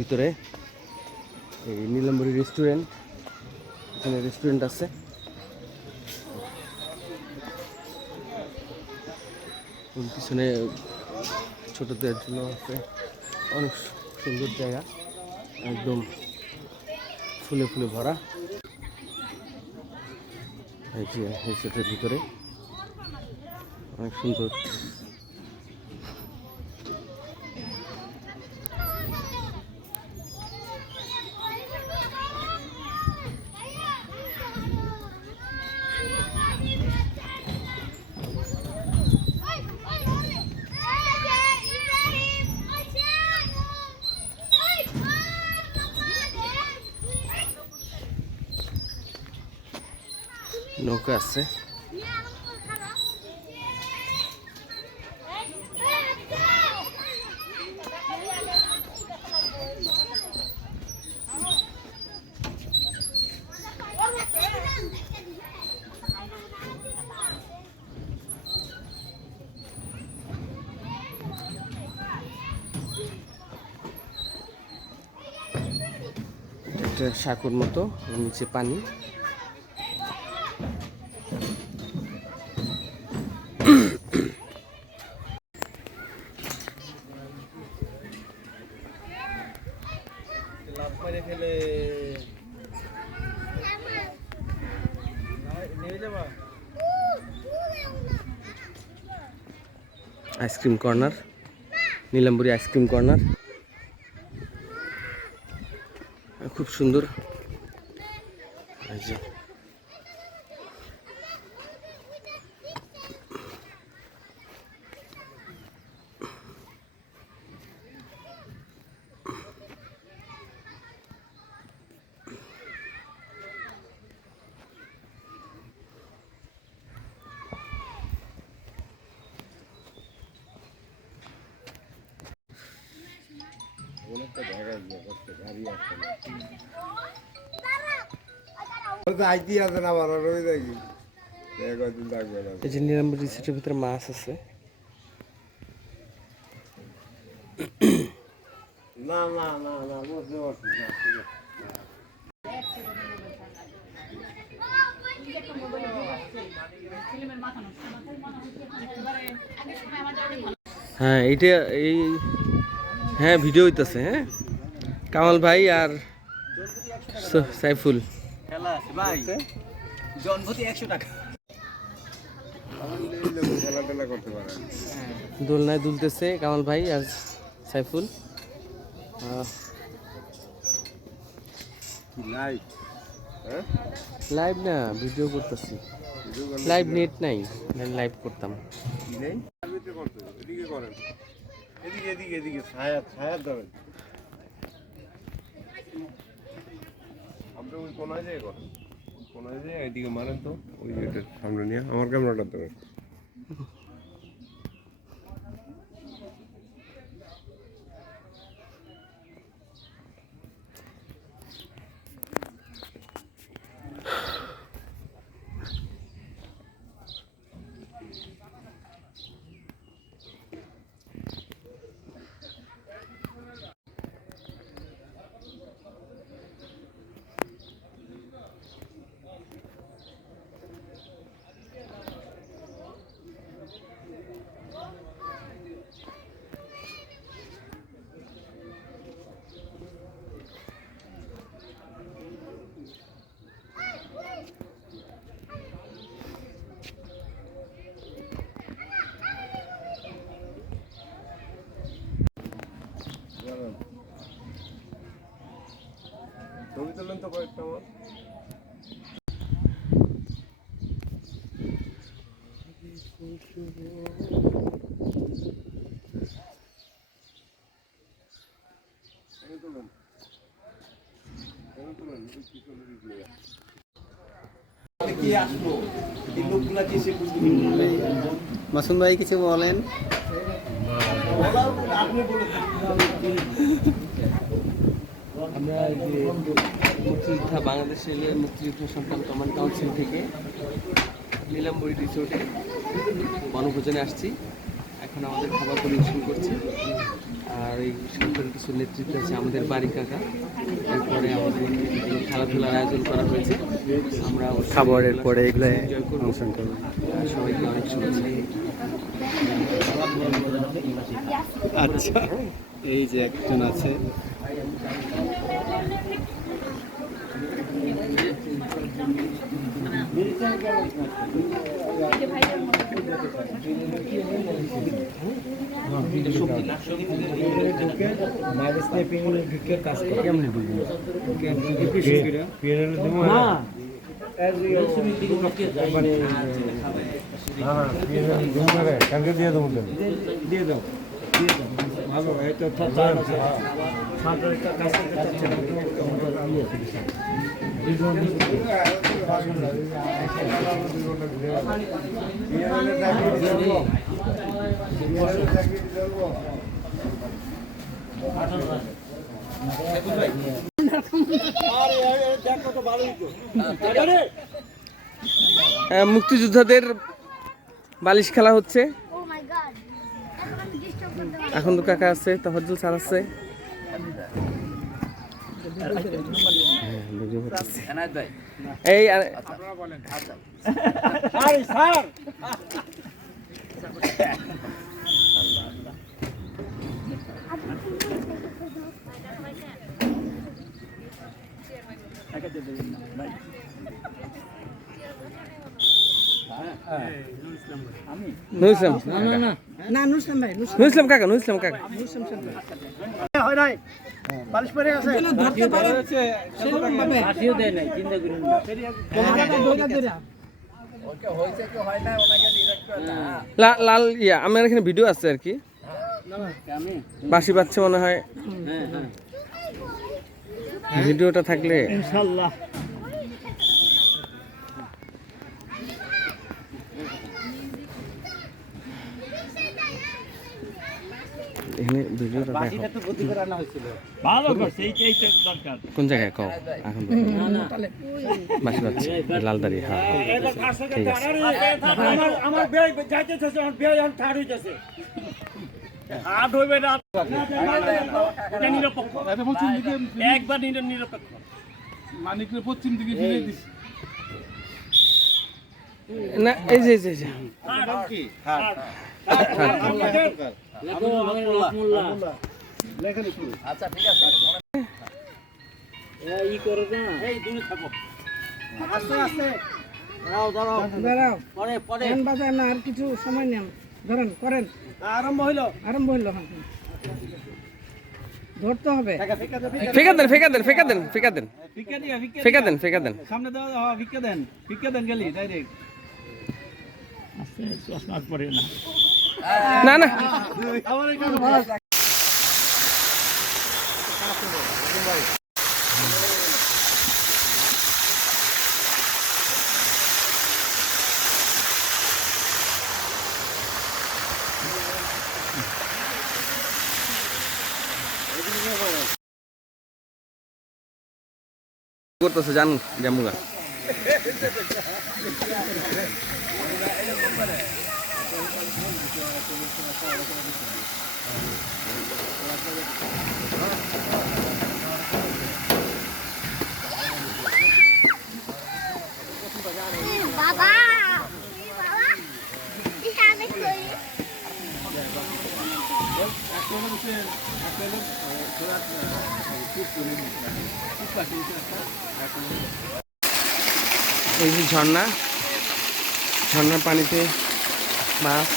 ভিতরে এই নীলাম্বরী রেস্টুরেন্ট, এখানে রেস্টুরেন্ট আছে। পিছনে ছোটদের জন্য আছে অনেক সুন্দর জায়গা, একদম ফুলে ফুলে ভরা। এই যে রিসোর্টের ভিতরে অনেক সুন্দর। নৌকা আছে। একটা সাঁকোর মতো, নিচে পানি। Ice cream corner, Nilambari ice cream corner, খুব সুন্দর। এই যে নীলাম্বরী রিসোর্টের ভিতরে মাছ আছে। না না না না বুঝতে পারছি না। হ্যাঁ এইটা এই হ্যাঁ ভিডিও হইতেছে। হ্যাঁ কামাল ভাই আর সাইফুল। দোলনায় দুলতেছে কামাল ভাই আর সাইফুল। লাইভ না, ভিডিও করতেছি। লাইভ নেট নাই, লাইভ করতাম। এদিকে এদিকে এদিকে ছায়া ছায়া ধরেন। আমরা ওই কোনায় যাই করেন, কোনায় যাই এদিকে মারেন তো, ওই এটার সামনে নিয়ে আমার ক্যামেরাটা ধরেন। ছবি তুললেন তো কয়েকটা আমার। মাসুম ভাই কিছু বলেন। আমরা যে মুক্তিযোদ্ধা, বাংলাদেশের মুক্তিযুদ্ধ সন্তান কমান্ড কাউন্সিল থেকে নীলাম্বরী রিসোর্টে বনভোজনে আসছি। এখন এখন আমাদের খাবার পরিবেশন করছে। আর এই সরকারের কিছু নেতৃত্ব আছে আমাদের বাড়ি কাকা। এরপরে আমাদের এই খেলাধুলার আয়োজন করা হয়েছে। আমরা খাবারের পরে এগুলো এনজয় করবো। সবাইকে অনেক শুভেচ্ছা। আচ্ছা, এই যে একজন আছে। ভালো এটা মুক্তিযোদ্ধাদের বালিশ খেলা হচ্ছে। Oh my god. এখন আমি ডিস্টার্ব করতে পারি। এখন তো কাকা আছে, তফাজ্জল স্যার আছে। হ্যাঁ, ভিডিও করতেছি। এই নুর ইসলাম কাকা, নুর ইসলাম কাকা। লাল ইয়া আমার এখানে ভিডিও আছে আর কি, বাঁশি বাজছে মনে হয়। ভিডিওটা থাকলে ইনশাআল্লাহ এখানে ভিডিওটা দেখো। ভালো করছে, এইটাই তো দরকার। কোন জায়গায় কও এখন বাঁশি বাজছে লালদারি। হ্যাঁ ঠিক আছে। আমার বেই যাইতেছে, আমার বেই এখন ঠাড় হইতেছে। হাত হইবে না, এটা নিরপেক্ষ, একবার নিরপেক্ষ। মানিকের পশ্চিম দিকে ফিরে দিস। না এই যে এই যে আর কিছু সময় নেন, ধরেন করেন, আরম্ভ হইলো। হ্যাঁ। ধরতে হবে। ফেকা দেন ফেকা দেন ফেকা দেন ফেকা দেন ভিক্ষা দিয়া, ভিক্ষা ফেকা দেন ফেকা দেন। সামনে দাও, হ্যাঁ ভিক্ষা দেন গেলি ডাইরেক্ট। আস্তে চশমা পরে না। না না আমার এখানে ভালো করতেছে জান জামুগা। বাবা বাবা এটা আমি করি। এই যে ঝর্ণা, ঝর্ণার পানিতে মাছ।